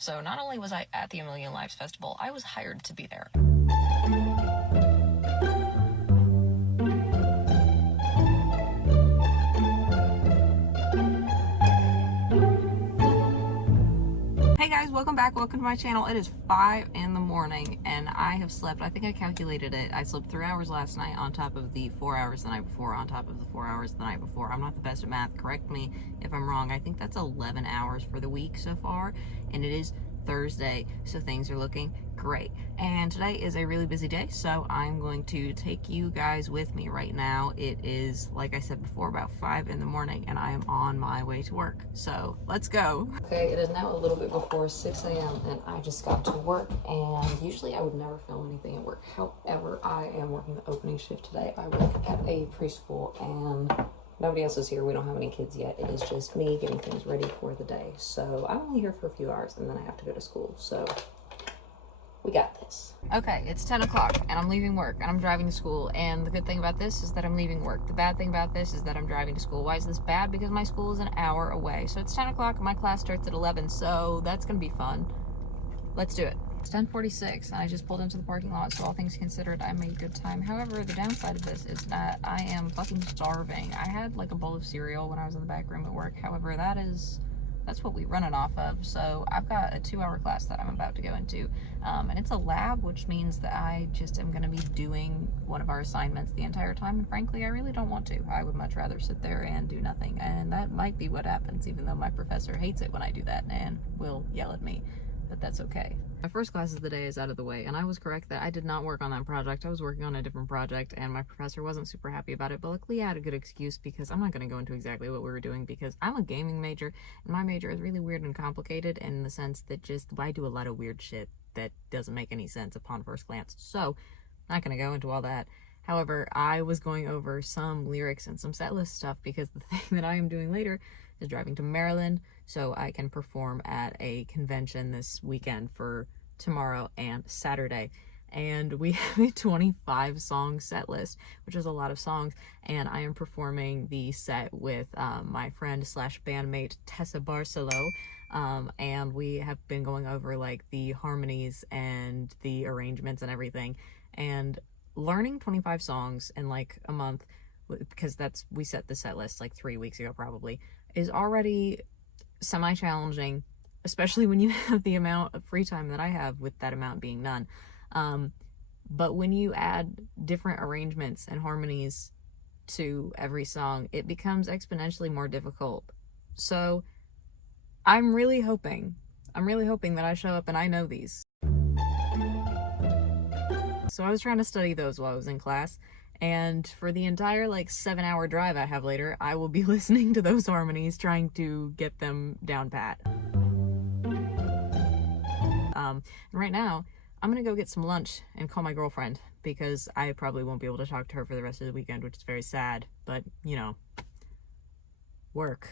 So not only was I at the A Million Lives Festival, I was hired to be there. Hey guys, welcome back. Welcome to my channel. It is 5 in the morning and I have slept, I think I calculated it. I slept 3 hours last night on top of the 4 hours the night before, on top of the 4 hours the night before. I'm not the best at math. Correct me if I'm wrong. I think that's 11 hours for the week so far, and it is Thursday, so things are looking great. And today is a really busy day, so I'm going to take you guys with me right now. It is, like I said before, about 5 in the morning and I am on my way to work. So let's go. Okay, it is now a little bit before 6 a.m. and I just got to work, and usually I would never film anything at work. However, I am working the opening shift today. I work at a preschool and nobody else is here. We don't have any kids yet. It is just me getting things ready for the day. So I'm only here for a few hours and then I have to go to school. So we got this. Okay, it's 10 o'clock and I'm leaving work and I'm driving to school. And the good thing about this is that I'm leaving work. The bad thing about this is that I'm driving to school. Why is this bad? Because my school is an hour away. So it's 10 o'clock and my class starts at 11. So that's going to be fun. Let's do it. It's 10:46 and I just pulled into the parking lot, so all things considered, I made good time. However, the downside of this is that I am fucking starving. I had like a bowl of cereal when I was in the back room at work. However, that's what we run it off of. So I've got a 2-hour class that I'm about to go into, and it's a lab, which means that I just am going to be doing one of our assignments the entire time. And frankly, I really don't want to. I would much rather sit there and do nothing, and that might be what happens, even though my professor hates it when I do that and will yell at me. But that's okay. My first class of the day is out of the way, and I was correct that I did not work on that project. I was working on a different project, and my professor wasn't super happy about it, but luckily I had a good excuse, because I'm not going to go into exactly what we were doing, because I'm a gaming major, and my major is really weird and complicated in the sense that just I do a lot of weird shit that doesn't make any sense upon first glance. So, not going to go into all that. However, I was going over some lyrics and some setlist stuff, because the thing that I am doing later is driving to Maryland so I can perform at a convention this weekend for tomorrow and Saturday. And we have a 25 song set list, which is a lot of songs, and I am performing the set with my friend slash bandmate Tessa Barcelo, and we have been going over like the harmonies and the arrangements and everything, and learning 25 songs in like a month, because we set the set list like 3 weeks ago probably, is already semi-challenging, especially when you have the amount of free time that I have, with that amount being none. But when you add different arrangements and harmonies to every song, it becomes exponentially more difficult. So I'm really hoping that I show up and I know these. So I was trying to study those while I was in class, and for the entire like 7-hour drive I have later, I will be listening to those harmonies, trying to get them down pat. And right now, I'm gonna go get some lunch and call my girlfriend, because I probably won't be able to talk to her for the rest of the weekend, which is very sad, but you know, work,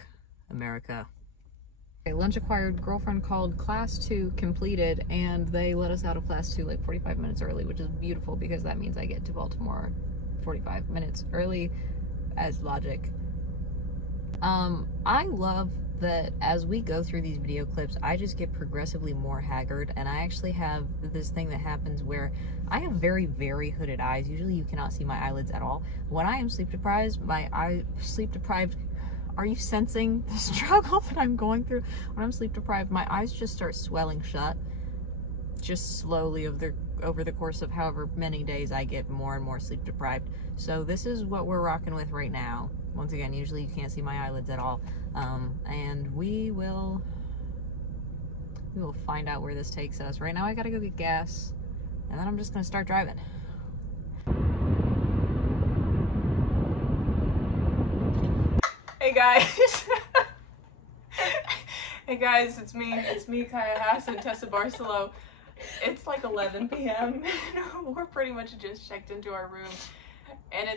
America. Okay, lunch acquired, girlfriend called, class 2 completed, and they let us out of class 2 like 45 minutes early, which is beautiful, because that means I get to Baltimore 45 minutes early as logic. I love that as we go through these video clips, I just get progressively more haggard, and I actually have this thing that happens where I have very, very hooded eyes. Usually you cannot see my eyelids at all. When I am sleep deprived, are you sensing the struggle that I'm going through? When I'm sleep deprived, my eyes just start swelling shut, just slowly over the course of however many days I get more and more sleep deprived. So this is what we're rocking with right now. Once again, usually you can't see my eyelids at all. And we will find out where this takes us. Right now I gotta go get gas, and then I'm just gonna start driving. Hey guys. Hey guys, it's me, Kaya Haas and Tessa Barcelo. It's like 11 p.m. We're pretty much just checked into our room, and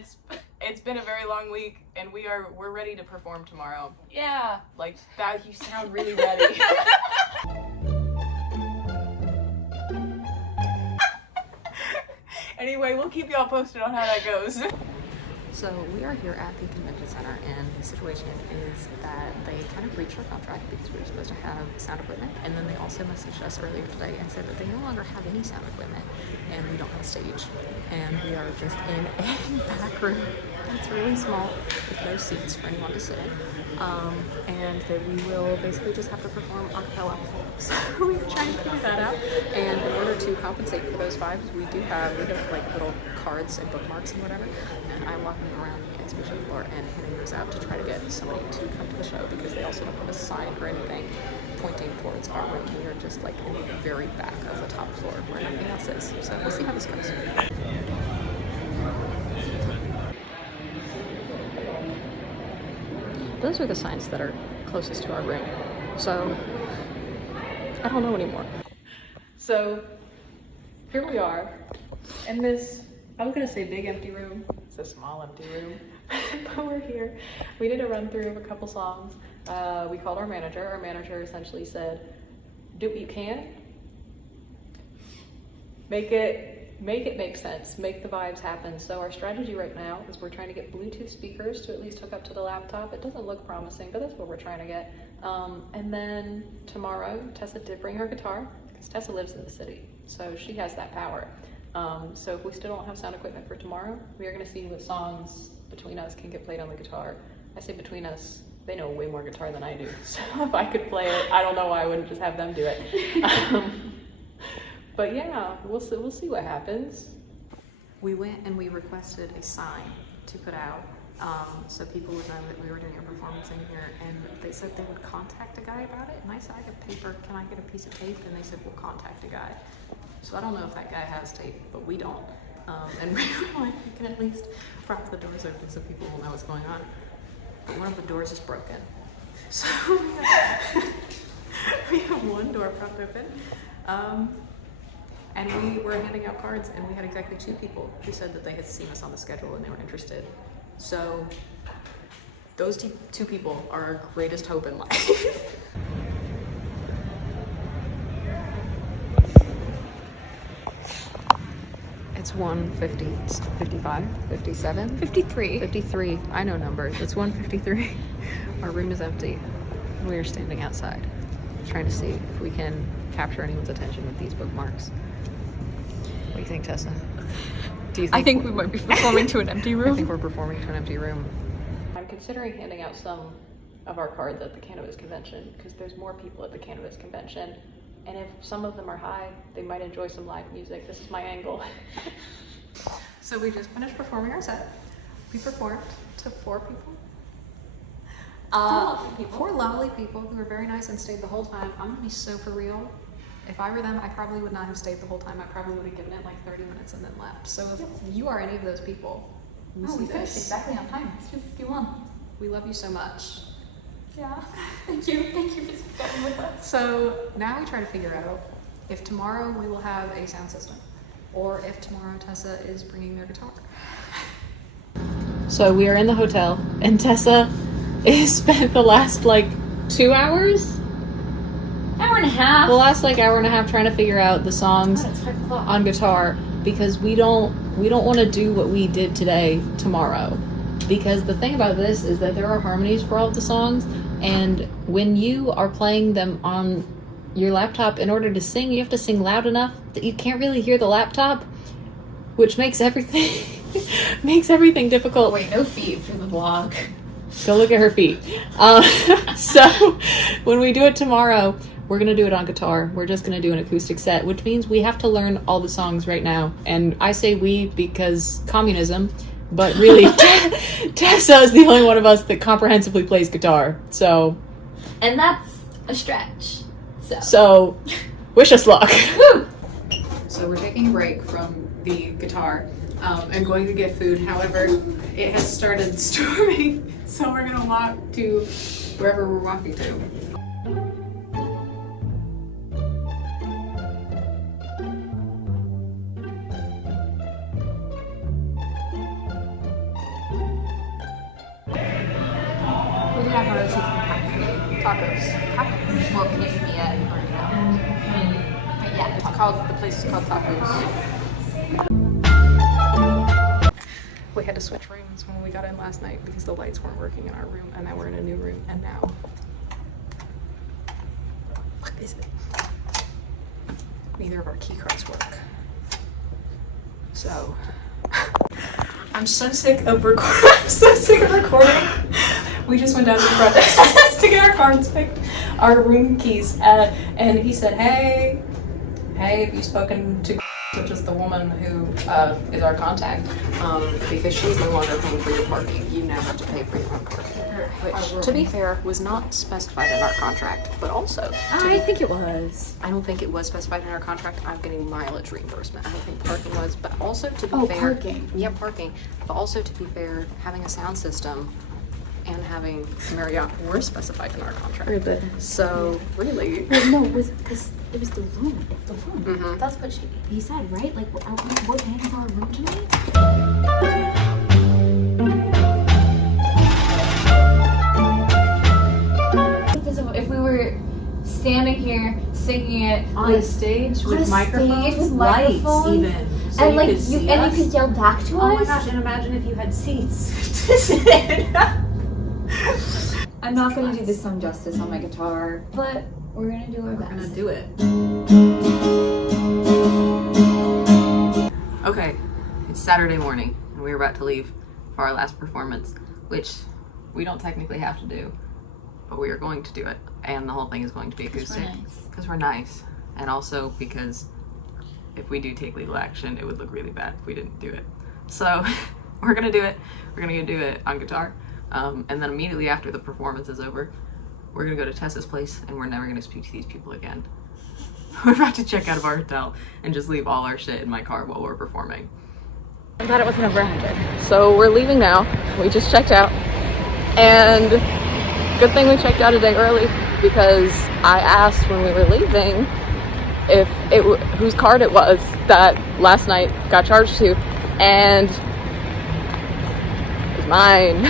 it's been a very long week, and we're ready to perform tomorrow. Yeah, like that. You sound really ready. Anyway, we'll keep y'all posted on how that goes. So we are here at the convention center, and the situation is that they kind of breached our contract because we were supposed to have sound equipment, and then they also messaged us earlier today and said that they no longer have any sound equipment, and we don't have a stage, and we are just in a back room that's really small with no seats for anyone to sit in, and that we will basically just have to perform a cappella. So we're trying to figure that out, and in order to compensate for those vibes, we have like little cards and bookmarks and whatever, and I'm walking around the exhibition floor and handing those out to try to get somebody to come to the show, because they also don't have a sign or anything pointing towards our room. We are just like in the very back of the top floor where nothing else is. So we'll see how this goes. Those are the signs that are closest to our room. So I don't know anymore. So here we are in this, I was gonna say big empty room. It's a small empty room, but we're here. We did a run through of a couple songs. We called our manager. Our manager essentially said, do what you can. Make it make sense, make the vibes happen. So our strategy right now is we're trying to get Bluetooth speakers to at least hook up to the laptop. It doesn't look promising, but that's what we're trying to get. And then tomorrow, Tessa did bring her guitar, because Tessa lives in the city, so she has that power. So if we still don't have sound equipment for tomorrow, we are gonna see what songs between us can get played on the guitar. I say between us, they know way more guitar than I do. So if I could play it, I don't know why I wouldn't just have them do it. But yeah, we'll see what happens. We went and we requested a sign to put out so people would know that we were doing a performance in here, and they said they would contact a guy about it, and I said, I have paper, can I get a piece of tape? And they said, we'll contact a guy. So I don't know if that guy has tape, but we don't. And we were like, we can at least prop the doors open so people will know what's going on. But one of the doors is broken. So we have one door propped open. And we were handing out cards, and we had exactly 2 people who said that they had seen us on the schedule and they were interested. So those 2 people are our greatest hope in life. It's 1:50, 55, 57, 53. 53. I know numbers. It's 1:53. Our room is empty. We are standing outside, trying to see if we can capture anyone's attention with these bookmarks. What do you think, Tessa? Do you think I think we might be performing to an empty room. I think we're performing to an empty room. I'm considering handing out some of our cards at the cannabis convention, because there's more people at the cannabis convention, and if some of them are high, they might enjoy some live music. This is my angle. So we just finished performing our set. We performed to 4 people. 4 lovely people who were very nice and stayed the whole time. I'm gonna be so for real. If I were them, I probably would not have stayed the whole time. I probably would have given it like 30 minutes and then left. So if you are any of those people, we finished exactly on time. It's 2:51. We love you so much. Yeah. Thank you for staying with us. So now we try to figure out if tomorrow we will have a sound system, or if tomorrow Tessa is bringing their guitar. So we are in the hotel, and Tessa has spent the last like 2 hours? Hour and a half. The last like hour and a half trying to figure out the songs Oh, it's 5 o'clock. on guitar, because we don't want to do what we did today tomorrow. Because the thing about this is that there are harmonies for all of the songs, and when you are playing them on your laptop, in order to sing, you have to sing loud enough that you can't really hear the laptop, which makes everything difficult. Wait, no feed from the vlog. Go look at her feet. So when we do it tomorrow, we're gonna do it on guitar. We're just gonna do an acoustic set, which means we have to learn all the songs right now. And I say we because communism, but really Tessa is the only one of us that comprehensively plays guitar. So, And that's a stretch. so wish us luck. Woo! So we're taking a break from the guitar and going to get food. However, it has started storming, so we're gonna walk to wherever we're walking to. We did have one of those tacos. Tacos. Well, quesadilla and burrito. But yeah, It's called, the place is called Tacos. We had to switch rooms when we got in last night because the lights weren't working in our room, and then we're in a new room, and now what is it? Neither of our key cards work. So I'm so sick of recording. I'm so sick of recording. We just went down to the front desk to get our cards picked, our room keys, and he said, "Hey, have you spoken to?" Which is the woman who is our contact, because she's no longer paying for your parking. You now have to pay for your own parking. Which, to be fair, was not specified in our contract, but also... I think it was. I don't think it was specified in our contract. I'm getting mileage reimbursement. I don't think parking was, but also to be fair... parking. Yeah, parking. But also to be fair, having a sound system and having Marriott were specified in our contract. Right, but so, really... Well, no, it was because it was the room. It's the room. Mm-hmm. That's what he said, right? Like, we're paying for our room tonight? If we were standing here singing it On a stage with microphones, lights even. So and like could see and us. you could yell back to us. Oh my gosh, and imagine if you had seats to sit in. I'm not gonna do this song justice on my guitar, but we're gonna do our best. We're gonna do it. Okay, it's Saturday morning, and we're about to leave for our last performance, which we don't technically have to do, but we are going to do it. And the whole thing is going to be acoustic. Because we're nice. And also because if we do take legal action, it would look really bad if we didn't do it. So we're gonna do it. We're gonna do it on guitar. And then immediately after the performance is over, we're gonna go to Tessa's place, and we're never gonna speak to these people again. We're about to check out of our hotel and just leave all our shit in my car while we're performing. I'm glad it wasn't over 100. So we're leaving now. We just checked out. And good thing we checked out a day early, because I asked when we were leaving if whose card it was that last night got charged to, and it was mine.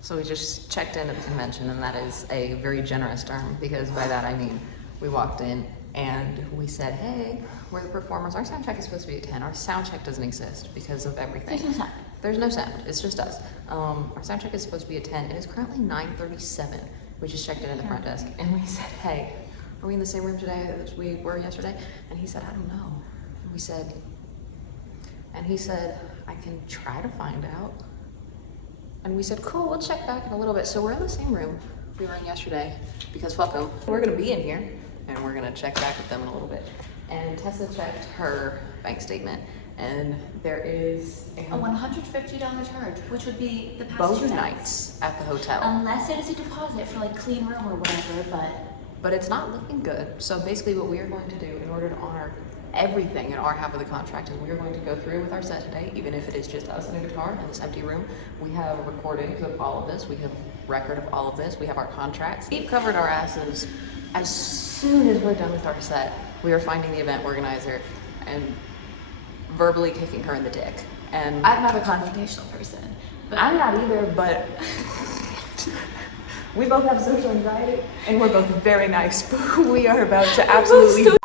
So we just checked in at the convention, and that is a very generous term, because by that I mean we walked in and we said, hey, we're the performers. Our sound check is supposed to be at 10. Our sound check doesn't exist because of everything. There's no sound. There's no sound. It's just us. Our sound check is supposed to be at 10. It is currently 9:37. We just checked in at the front desk, and we said, hey, are we in the same room today as we were yesterday? And he said, I don't know. And he said, I can try to find out. And we said, cool, we'll check back in a little bit. So we're in the same room we were in yesterday, because fuck them. We're gonna be in here, and we're gonna check back with them in a little bit. And Tessa checked her bank statement, and there is A $150 charge, which would be the past both 2 nights at the hotel. Unless it is a deposit for like clean room or whatever, But it's not looking good. So basically what we are going to do in order to honor everything in our half of the contract is we are going to go through with our set today, even if it is just us and a guitar in this empty room. We have recordings of all of this. We have record of all of this. We have our contracts. We've covered our asses. As soon as we're done with our set, we are finding the event organizer and verbally kicking her in the dick. And I'm not a confrontational person. But I'm not either, but we both have social anxiety, and we're both very nice, but we are about to absolutely...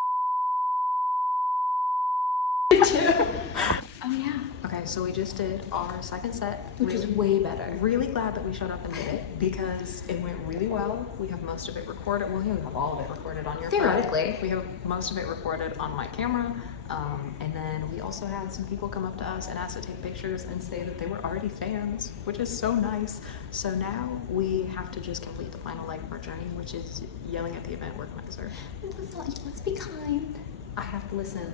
Oh yeah. Okay, so we just did our second set. Which is way better. Really glad that we showed up and did it, because it went really well. We have most of it recorded. Well, we have all of it recorded on your phone. Theoretically. We have most of it recorded on my camera. And then we also had some people come up to us and ask to take pictures and say that they were already fans, which is so nice. So now we have to just complete the final leg of our journey, which is yelling at the event organizer. Let's be kind. I have to listen.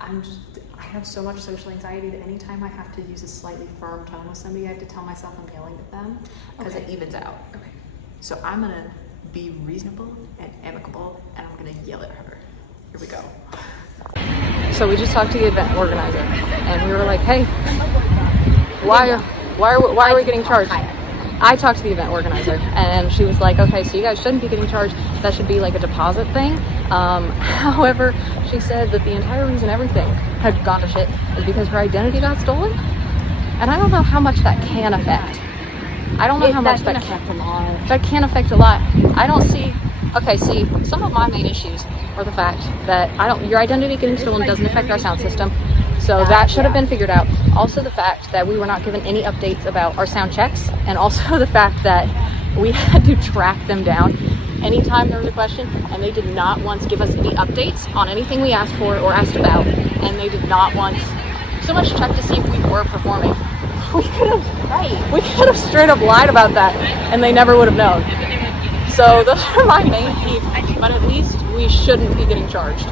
I have so much social anxiety that anytime I have to use a slightly firm tone with somebody, I have to tell myself I'm yelling at them, because it evens out. Okay. So I'm gonna be reasonable and amicable, and I'm gonna yell at her. Here we go. So we just talked to the event organizer, and we were like, hey, why are we getting charged? I talked to the event organizer, and she was like, okay, so you guys shouldn't be getting charged. That should be like a deposit thing. However, she said that the entire reason everything had gone to shit is because her identity got stolen. And I don't know how much that can affect. I don't know how much that can affect a lot. That can affect a lot. I don't see, okay, see, some of my main issues are the fact that your identity getting stolen doesn't affect our sound system. So that should have been figured out. Also the fact that we were not given any updates about our sound checks, and also the fact that we had to track them down anytime there was a question, and they did not once give us any updates on anything we asked for or asked about, and they did not once so much check to see if we were performing. We could have straight up lied about that, and they never would have known. So those are my main beefs, but at least we shouldn't be getting charged.